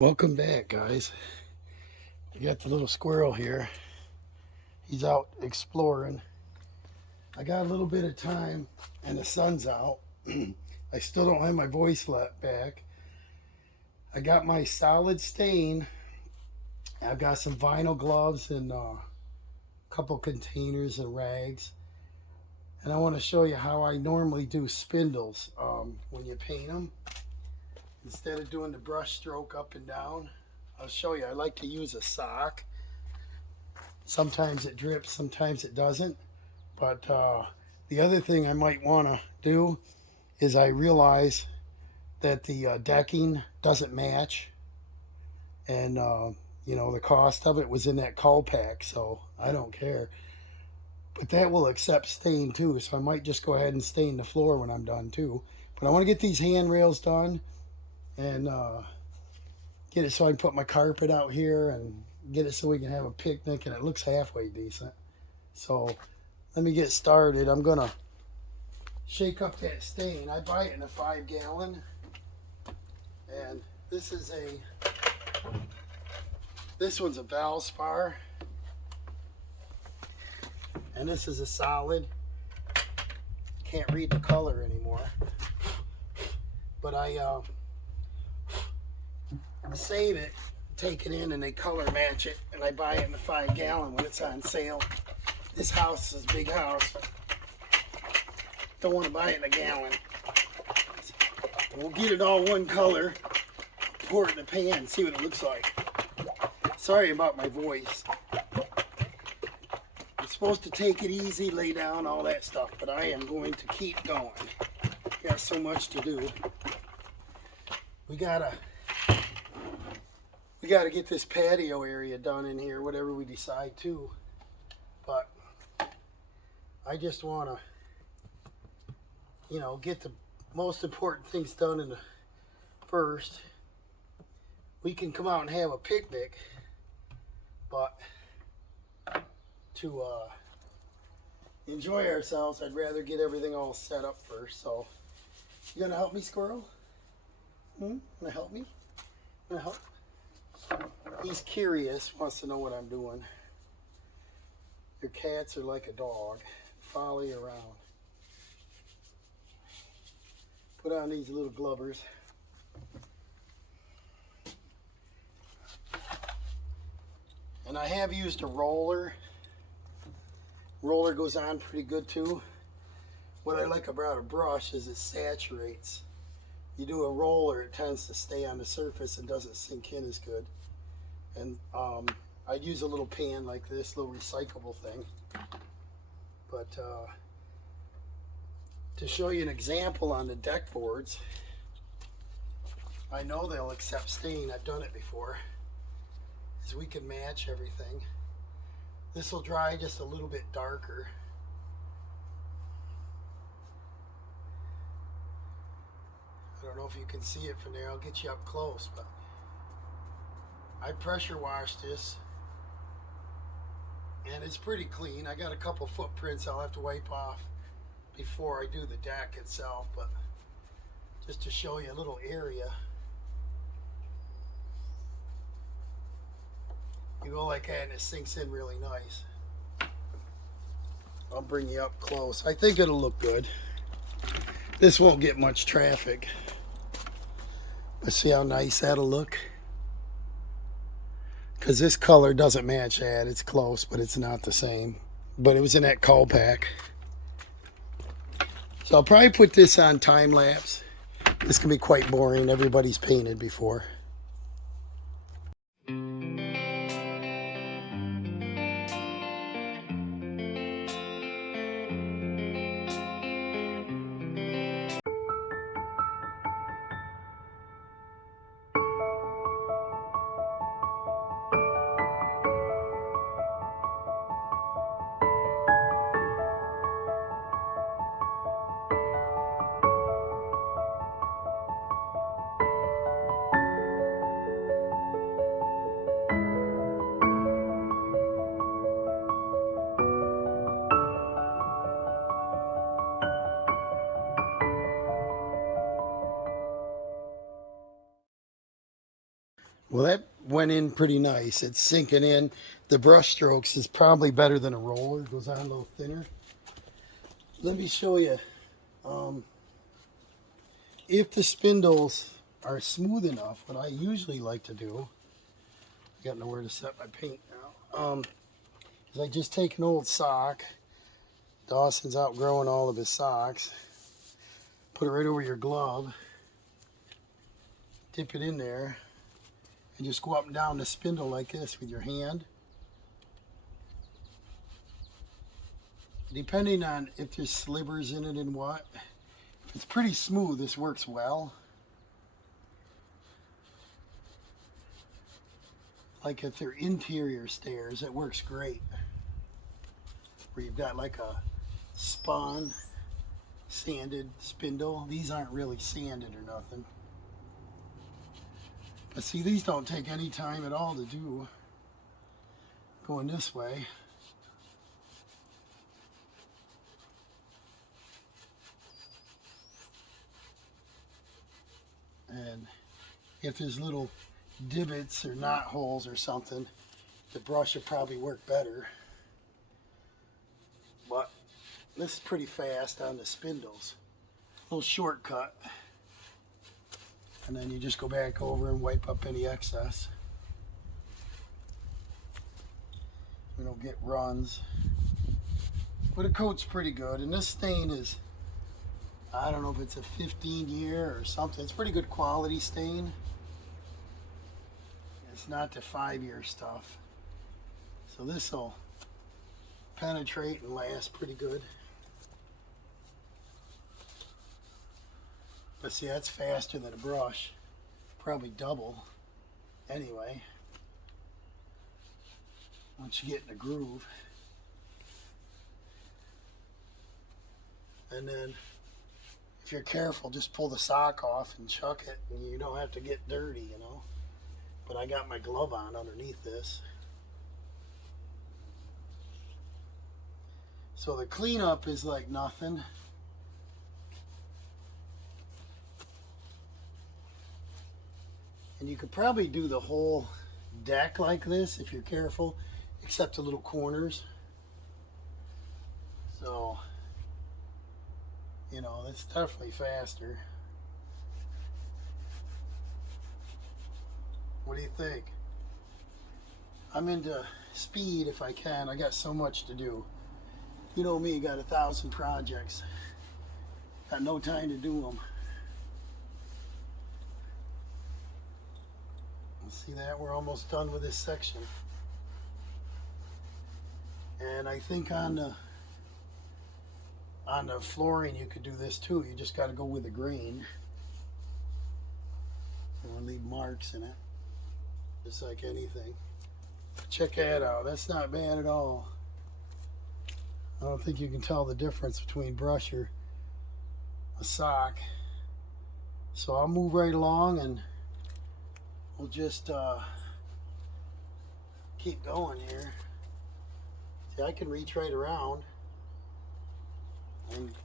Welcome back, guys. We got the little squirrel here. He's out exploring. I got a little bit of time and the sun's out. I still don't have my voice back. I got my solid stain. I've got some vinyl gloves and a couple containers and rags. And I want to show you how I normally do spindles when you paint them. Instead of doing the brush stroke up and down, I'll show you. I like to use a sock. Sometimes it drips, sometimes it doesn't. But the other thing I might want to do is I realize that the decking doesn't match. And, the cost of it was in that call pack, so I don't care. But that will accept stain too, so I might just go ahead and stain the floor when I'm done too. But I want to get these handrails done and get it so I can put my carpet out here and get it so we can have a picnic, and it looks halfway decent. So let me get started. I'm gonna shake up that stain. I buy it in a 5-gallon, and this one's a Valspar, and this is a solid. Can't read the color anymore, but I save it, take it in, and they color match it, and I buy it in a 5-gallon when it's on sale. This house is a big house. Don't want to buy it in a gallon. We'll get it all one color, pour it in the pan, see what it looks like. Sorry about my voice. I'm supposed to take it easy, lay down, all that stuff, but I am going to keep going. Got so much to do. We gotta get this patio area done in here, whatever we decide to. But I just want to, get the most important things done in the first. We can come out and have a picnic, but to enjoy ourselves, I'd rather get everything all set up first. So, you gonna help me, squirrel? Gonna help me? Gonna help? He's curious, wants to know what I'm doing. Your cats are like a dog. Follow you around. Put on these little glovers. And I have used a roller. Roller goes on pretty good too. What I like about a brush is it saturates. You do a roller, it tends to stay on the surface and doesn't sink in as good. And I'd use a little pan like this, little recyclable thing. But to show you an example on the deck boards, I know they'll accept stain. I've done it before. Is we can match everything. This will dry just a little bit darker. I don't know if you can see it from there. I'll get you up close, but I pressure washed this, and it's pretty clean. I got a couple footprints I'll have to wipe off before I do the deck itself, but just to show you a little area. You go like that and it sinks in really nice. I'll bring you up close. I think it'll look good. This won't get much traffic. Let's see how nice that'll look. Because this color doesn't match that. It's close, but it's not the same. But it was in that call pack. So I'll probably put this on time lapse. This can be quite boring. Everybody's painted before. Well, that went in pretty nice. It's sinking in. The brush strokes is probably better than a roller. It goes on a little thinner. Let me show you. If the spindles are smooth enough, what I usually like to do, I got nowhere to set my paint now, is I just take an old sock. Dawson's outgrowing all of his socks. Put it right over your glove. Dip it in there. And just go up and down the spindle like this with your hand. Depending on if there's slivers in it and what. If it's pretty smooth, this works well. Like if they're interior stairs, it works great. Where you've got like a spun, sanded spindle. These aren't really sanded or nothing. But see, these don't take any time at all to do. Going this way. And if there's little divots or knot holes or something, the brush will probably work better. But this is pretty fast on the spindles. A little shortcut. And then you just go back over and wipe up any excess. We don't get runs. But the coat's pretty good. And this stain is, I don't know if it's a 15-year or something. It's pretty good quality stain. It's not the 5-year stuff. So this will penetrate and last pretty good. But see, that's faster than a brush. Probably double. Anyway. Once you get in the groove. And then, if you're careful, just pull the sock off and chuck it. And you don't have to get dirty, you know. But I got my glove on underneath this. So the cleanup is like nothing. And you could probably do the whole deck like this if you're careful, except the little corners. So, you know, it's definitely faster. What do you think? I'm into speed if I can. I got so much to do. You know me, got 1,000 projects. Got no time to do them. See that? We're almost done with this section. And I think on the flooring you could do this too. You just got to go with the grain. You want to leave marks in it. Just like anything. Check that out. That's not bad at all. I don't think you can tell the difference between brush or a sock. So I'll move right along and we'll just keep going here. See, I can reach right around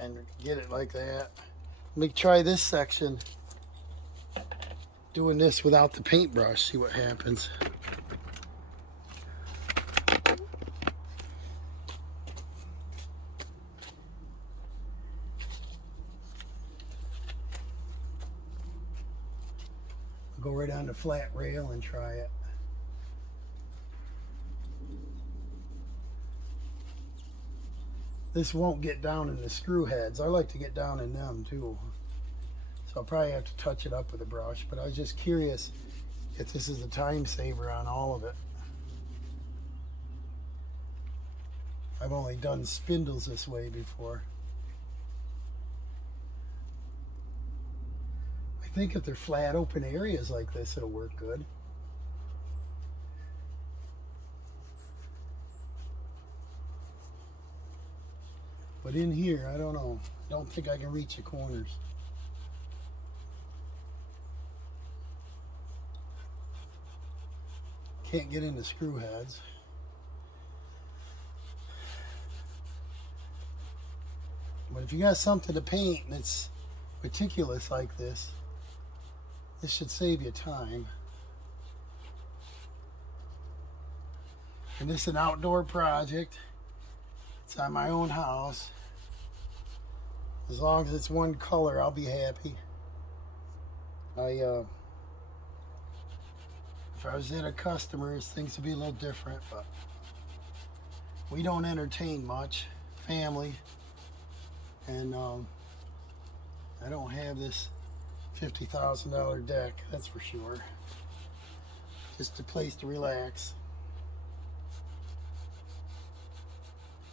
and get it like that. Let me try this section, doing this without the paintbrush, see what happens. Go right on the flat rail and try it. This won't get down in the screw heads. I like to get down in them too. So I'll probably have to touch it up with a brush, but I was just curious if this is a time saver on all of it. I've only done spindles this way before. I think if they're flat open areas like this, it'll work good. But in here, I don't know. I don't think I can reach the corners. Can't get into screw heads. But if you got something to paint and it's meticulous like this, this should save you time. And this is an outdoor project. It's on my own house. As long as it's one color, I'll be happy. If I was in a customer's, things would be a little different, but we don't entertain much, family, and I don't have this $50,000 deck, that's for sure. Just a place to relax.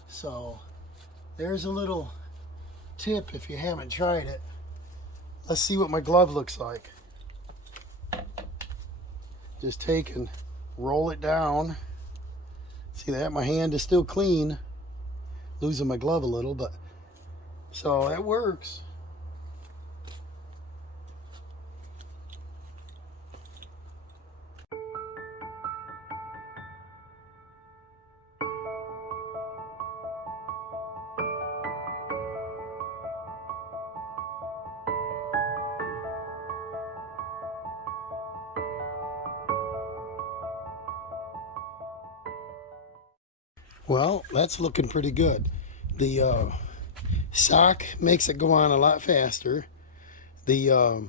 So there's a little tip if you haven't tried it. Let's see what my glove looks like. Just take and roll it down. See that? My hand is still clean. Losing my glove a little, but so that works. Well, that's looking pretty good. The sock makes it go on a lot faster. The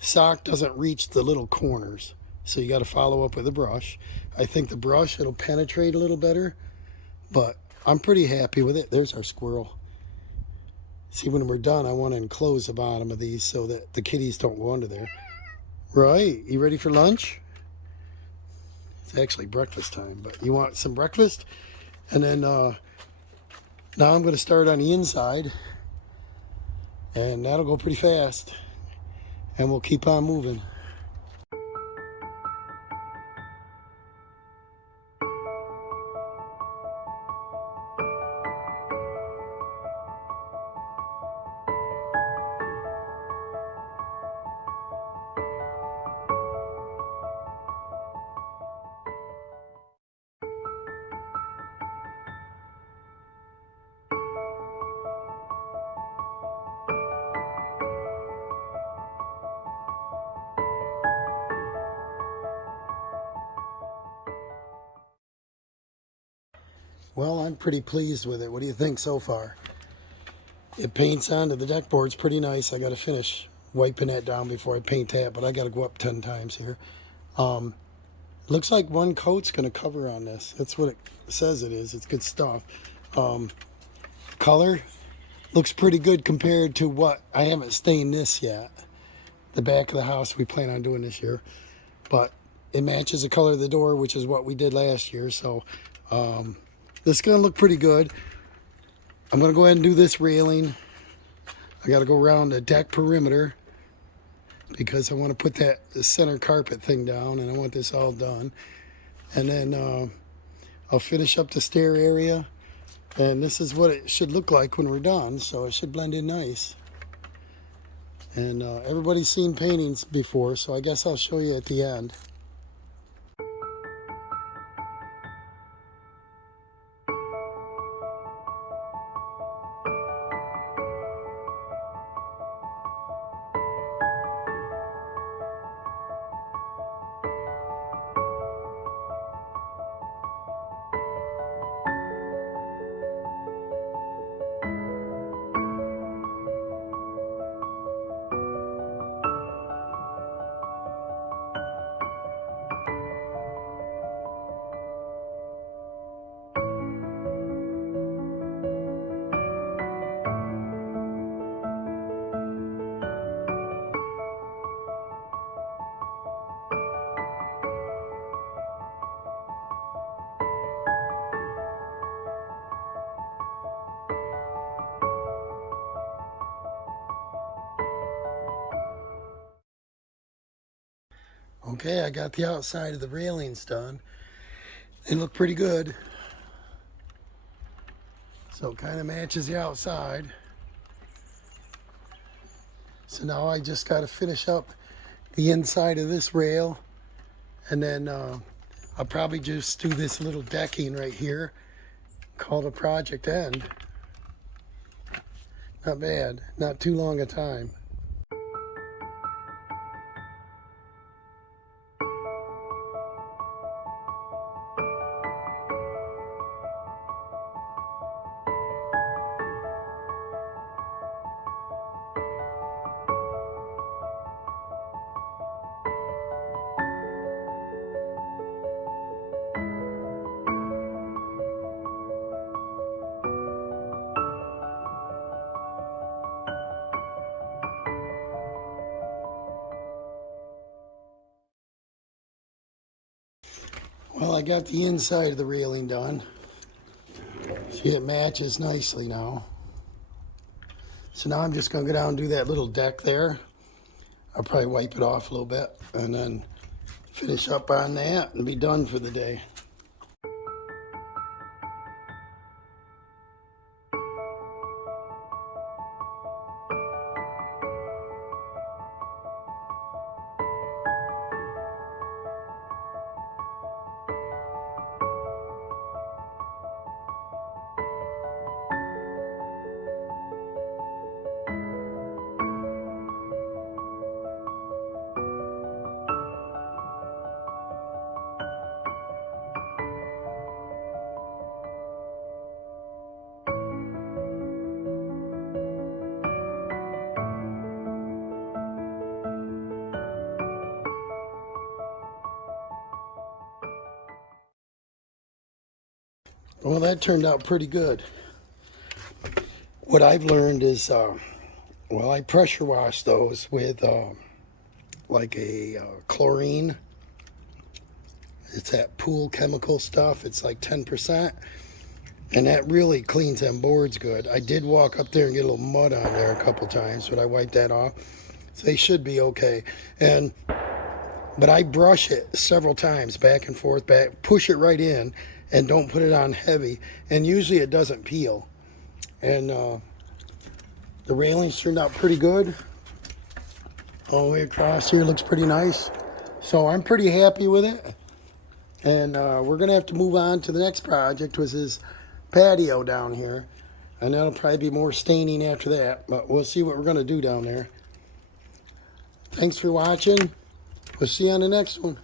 sock doesn't reach the little corners, so you got to follow up with a brush. I think the brush, it'll penetrate a little better, but I'm pretty happy with it. There's our squirrel. See, when we're done, I want to enclose the bottom of these so that the kitties don't go under there. Right, you ready for lunch? It's actually breakfast time, but you want some breakfast? And then now I'm going to start on the inside, and that'll go pretty fast, and we'll keep on moving. Well, I'm pretty pleased with it. What do you think so far? It paints onto the deck boards pretty nice. I got to finish wiping that down before I paint that, but I got to go up 10 times here. Looks like one coat's going to cover on this. That's what it says it is. It's good stuff. Color looks pretty good compared to what I haven't stained this yet. The back of the house we plan on doing this year, but it matches the color of the door, which is what we did last year. So this is going to look pretty good. I'm going to go ahead and do this railing. I got to go around the deck perimeter because I want to put that center carpet thing down, and I want this all done. And then I'll finish up the stair area, and this is what it should look like when we're done, so it should blend in nice. And everybody's seen paintings before, so I guess I'll show you at the end. Okay, I got the outside of the railings done. They look pretty good. So it kind of matches the outside. So now I just got to finish up the inside of this rail, and then I'll probably just do this little decking right here, call the project end. Not bad, not too long a time. Well, I got the inside of the railing done. See, it matches nicely now. So now I'm just going to go down and do that little deck there. I'll probably wipe it off a little bit and then finish up on that and be done for the day. Well, that turned out pretty good. What I've learned is, well, I pressure wash those with like a chlorine. It's that pool chemical stuff. It's like 10%. And that really cleans them boards good. I did walk up there and get a little mud on there a couple times, but I wiped that off. So they should be okay. But I brush it several times, back and forth, push it right in, and don't put it on heavy. And usually it doesn't peel. And the railings turned out pretty good. All the way across here looks pretty nice. So I'm pretty happy with it. And we're going to have to move on to the next project, which is patio down here. And that'll probably be more staining after that. But we'll see what we're going to do down there. Thanks for watching. We'll see you on the next one.